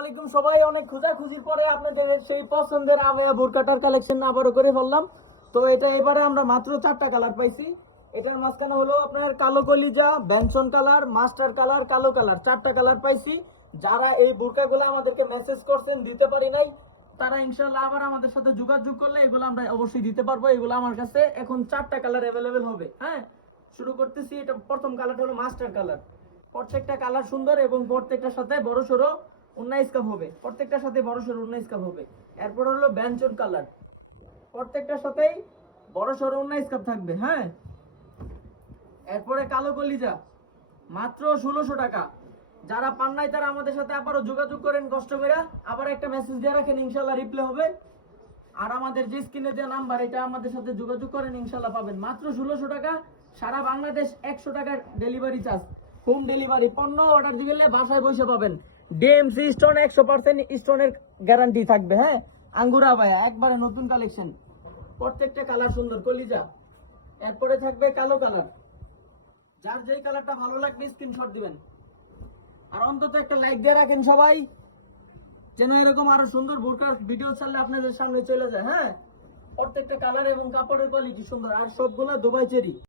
আলাইকুম সবাই, অনেক খোঁজাখুঁজির পরে আপনাদের সেই পছন্দের আবেয়া বোরকাটার কালেকশন আবারও করে ফেললাম। তো এটা এবারে আমরা মাত্র 4টা কালার পাইছি। এটার মাঝখানে হলো আপনার কালো কলিজা, বেনসন কালার, মাস্টার কালার, কালো কালার, 4টা কালার পাইছি। যারা এই বোরকাগুলো আমাদেরকে মেসেজ করছেন দিতে পারি নাই, তারা ইনশাল্লাহ আবার আমাদের সাথে যোগাযোগ করলে এগুলো আমরা অবশ্যই দিতে পারবো। এগুলো আমার কাছে এখন 4টা কালার অ্যাভেলেবেল হবে। হ্যাঁ, শুরু করতেছি। এটা প্রথম কালারটা হলো মাস্টার কালার। প্রত্যেকটা কালার সুন্দর এবং প্রত্যেকটার সাথে বড় সড়ো 19 কাপ হবে। প্রত্যেকটার সাথে বড় সড়ো 19 কাপ হবে। এরপর হলো ব্যঞ্জন কালার, প্রত্যেকটার সাথেই বড় সড়ো 19 কাপ থাকবে। হ্যাঁ, এরপরে কালো কলিজা মাত্র 1600 টাকা। যারা পান নাই তারা আমাদের সাথে আবারও যোগাযোগ করেন কষ্ট করে, আবার একটা মেসেজ দিয়ে রাখেন, ইনশাল্লাহ রিপ্লাই হবে। আর আমাদের যে স্ক্রিনে দেওয়া নাম্বার, এটা আমাদের সাথে যোগাযোগ করেন, ইনশাল্লাহ পাবেন মাত্র 1600 টাকা। সারা বাংলাদেশ 100 টাকার ডেলিভারি চার্জ, হোম ডেলিভারি। পণ্য অর্ডার দিলে বাসায় বসে পাবেন। ডিএমসি স্টোন 100% স্টোনের গ্যারান্টি থাকবে। হ্যাঁ, আঙ্গুরা ভাইয়া একবারে নতুন কালেকশন, প্রত্যেকটা কালার সুন্দর কলিজা। এরপরে থাকবে কালো কালার। যার যেই কালারটা ভালো লাগবে স্ক্রিনশট দিবেন। আর অন্তত একটা লাইক দিয়ে রাখেন সবাই, যেন এরকম আরো সুন্দর বোরকার ভিডিও ছাড়লে আপনাদের সামনে চলে যায়। হ্যাঁ, প্রত্যেকটা কালার এবং কাপড়ের কোয়ালিটি সুন্দর, আর সবগুলা দুবাই চেরি।